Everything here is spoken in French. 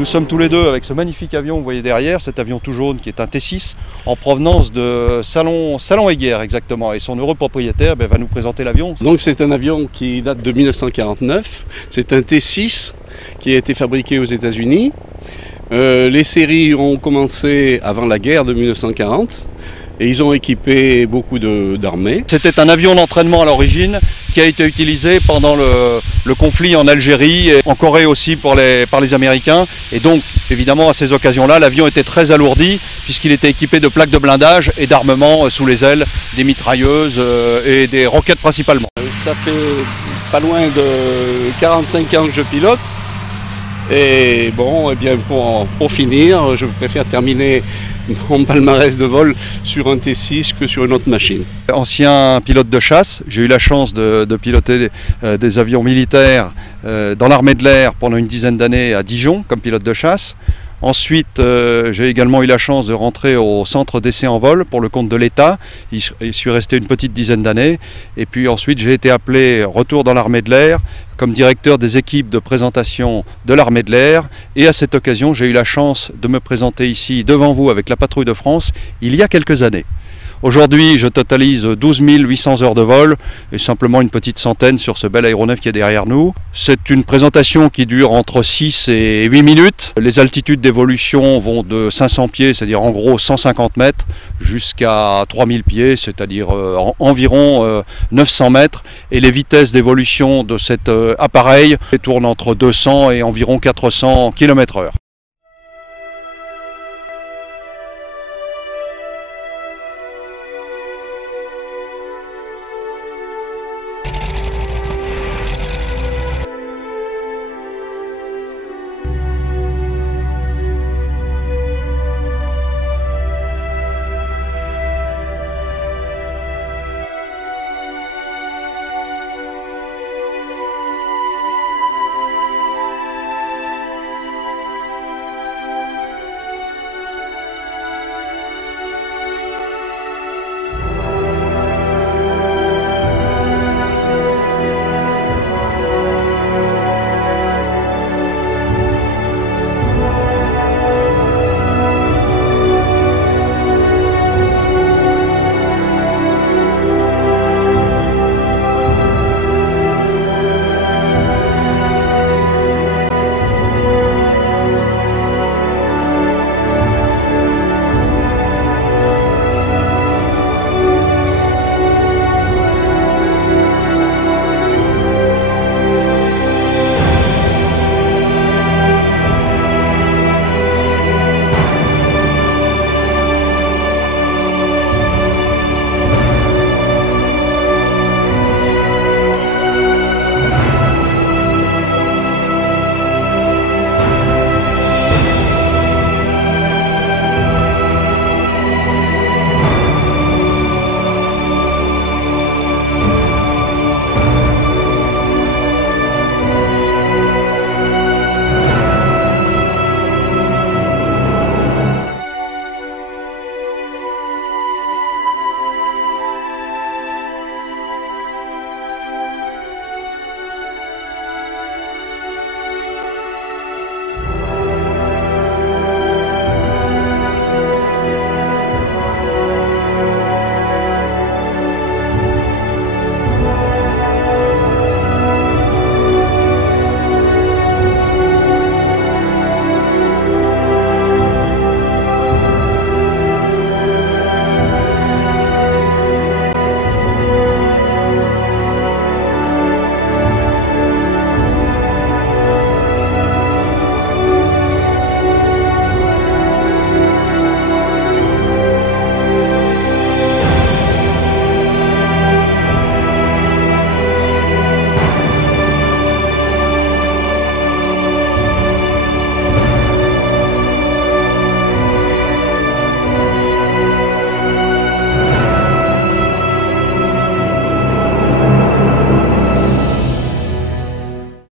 Nous sommes tous les deux avec ce magnifique avion, vous voyez derrière, cet avion tout jaune qui est un T6 en provenance de Salon et Guerre exactement. Et son heureux propriétaire va nous présenter l'avion. Donc c'est un avion qui date de 1949, c'est un T6 qui a été fabriqué aux États-Unis. Les séries ont commencé avant la guerre de 1940 et ils ont équipé beaucoup d'armées. C'était un avion d'entraînement à l'origine qui a été utilisé pendant le conflit en Algérie et en Corée aussi par les Américains. Et donc évidemment à ces occasions-là, l'avion était très alourdi puisqu'il était équipé de plaques de blindage et d'armement sous les ailes, des mitrailleuses et des roquettes principalement. Ça fait pas loin de 45 ans que je pilote. Et bon, eh bien pour finir, je préfère terminer mon palmarès de vol sur un T6 que sur une autre machine. Ancien pilote de chasse, j'ai eu la chance de piloter des avions militaires dans l'armée de l'air pendant une dizaine d'années à Dijon comme pilote de chasse. Ensuite, j'ai également eu la chance de rentrer au centre d'essai en vol pour le compte de l'État. Je suis resté une petite dizaine d'années. Et puis ensuite, j'ai été appelé retour dans l'armée de l'air comme directeur des équipes de présentation de l'armée de l'air. Et à cette occasion, j'ai eu la chance de me présenter ici devant vous avec la Patrouille de France il y a quelques années. Aujourd'hui, je totalise 12 800 heures de vol et simplement une petite centaine sur ce bel aéronef qui est derrière nous. C'est une présentation qui dure entre 6 et 8 minutes. Les altitudes d'évolution vont de 500 pieds, c'est-à-dire en gros 150 mètres, jusqu'à 3000 pieds, c'est-à-dire environ 900 mètres. Et les vitesses d'évolution de cet appareil tournent entre 200 et environ 400 km/h.